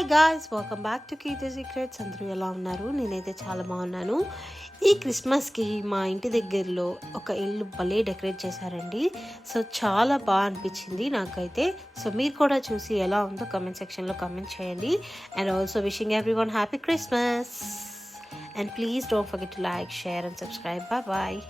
Hi guys, welcome back to Keerthi secrets. అందరూ ఎలా ఉన్నారు? నేనైతే చాలా బాగున్నాను. ఈ క్రిస్మస్కి మా ఇంటి దగ్గరలో ఒక ఇల్లు భలే డెకరేట్ చేశారండి. సో చాలా బాగా అనిపించింది నాకైతే. సో మీరు కూడా చూసి ఎలా ఉందో కమెంట్ సెక్షన్లో కమెంట్ చేయండి. And also wishing everyone happy Christmas. And please don't forget to like, share and subscribe. Bye bye.